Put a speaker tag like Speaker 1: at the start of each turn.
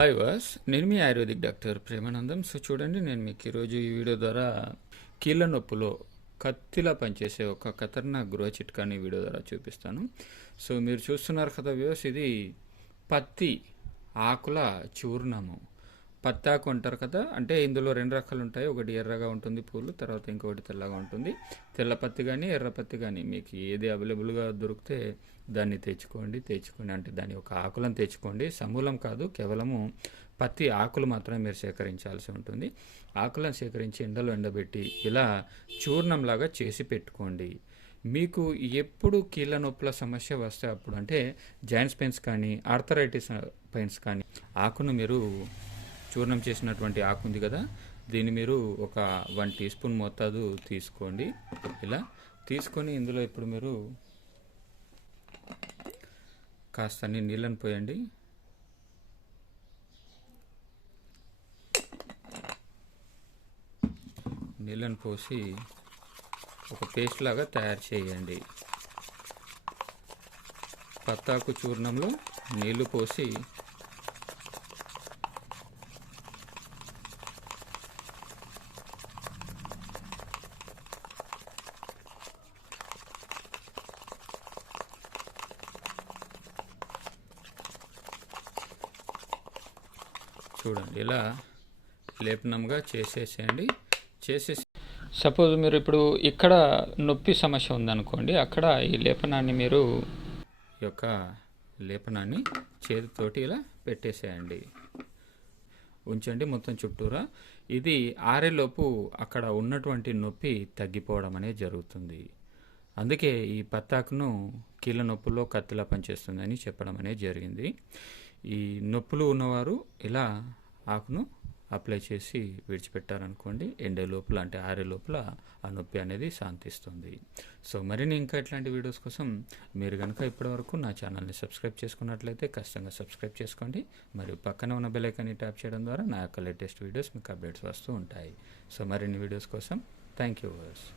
Speaker 1: Hi వాస్ నేను మీ ఆయుర్వేదిక్ డాక్టర్ ప్రేమానందం. సో చూడండి నేను మీకు ఈరోజు ఈ వీడియో ద్వారా కీళ్ళ నొప్పులో కత్తిలా పనిచేసే ఒక ఖతర్నాక్ గృహ చిట్కాని వీడియో ద్వారా చూపిస్తాను. సో మీరు చూస్తున్నారు కదా వ్యూస్ ఇది పత్తి ఆకుల చూర్ణము పత్తి ఆకు అంటారు కదా అంటే ఇందులో రెండు రకాలు ఉంటాయి. ఒకటి ఎర్రగా ఉంటుంది పూలు తర్వాత ఇంకొకటి తెల్లగా ఉంటుంది. తెల్ల పత్తి కానీ ఎర్ర పత్తి కానీ మీకు ఏది అవైలబుల్గా దొరికితే దాన్ని తెచ్చుకోండి. తెచ్చుకోండి అంటే దాని యొక్క ఆకులను తెచ్చుకోండి. సమూలం కాదు కేవలము పత్తి ఆకులు మాత్రమే మీరు సేకరించాల్సి ఉంటుంది. ఆకులను సేకరించి ఎండలో ఎండబెట్టి ఇలా చూర్ణంలాగా చేసి పెట్టుకోండి. మీకు ఎప్పుడు కీళ్ళ నొప్పుల సమస్య వస్తే అప్పుడు అంటే జాయింట్స్ పెయిన్స్ కానీ ఆర్థరైటిస్ పెయిన్స్ కానీ ఆకును మీరు చూర్ణం చేసినటువంటి ఆకు ఉంది కదా దీన్ని మీరు ఒక వన్ టీ స్పూన్ మోతాదు తీసుకోండి. ఇలా తీసుకొని ఇందులో ఇప్పుడు మీరు కాస్త నీళ్ళని పోయండి. నీళ్ళని పోసి ఒక పేస్ట్ లాగా తయారు చేయండి. పత్తాకు చూర్ణంలో నీళ్ళు పోసి చూడండి. ఇలా లేపనంగా చేసేసేయండి. చేసేసి సపోజ్ మీరు ఇప్పుడు ఇక్కడ నొప్పి సమస్య ఉందనుకోండి అక్కడ ఈ లేపనాన్ని మీరు యొక్క లేపనాన్ని చేతితోటి ఇలా పెట్టేసేయండి. ఉంచండి మొత్తం చుట్టూరా. ఇది ఆరేలోపు అక్కడ ఉన్నటువంటి నొప్పి తగ్గిపోవడం అనేది జరుగుతుంది. అందుకే ఈ పత్తాకును కీళ్ళ నొప్పుల్లో కత్తిలా పనిచేస్తుందని చెప్పడం అనేది జరిగింది. ఈ నొప్పులు ఉన్నవారు ఇలా ఆకును అప్లై చేసి విడిచిపెట్టారనుకోండి ఎండే లోపల అంటే ఆరే లోపల ఆ నొప్పి అనేది శాంతిస్తుంది. సో మరిన్ని ఇంకా ఇట్లాంటి వీడియోస్ కోసం మీరు కనుక ఇప్పటివరకు నా ఛానల్ని సబ్స్క్రైబ్ చేసుకున్నట్లయితే ఖచ్చితంగా సబ్స్క్రైబ్ చేసుకోండి. మరియు పక్కన ఉన్న బెలైకాన్ని ట్యాప్ చేయడం ద్వారా నా యొక్క లేటెస్ట్ వీడియోస్ మీకు అప్డేట్స్ వస్తూ ఉంటాయి. సో మరిన్ని వీడియోస్ కోసం థ్యాంక్ యూ వర్స్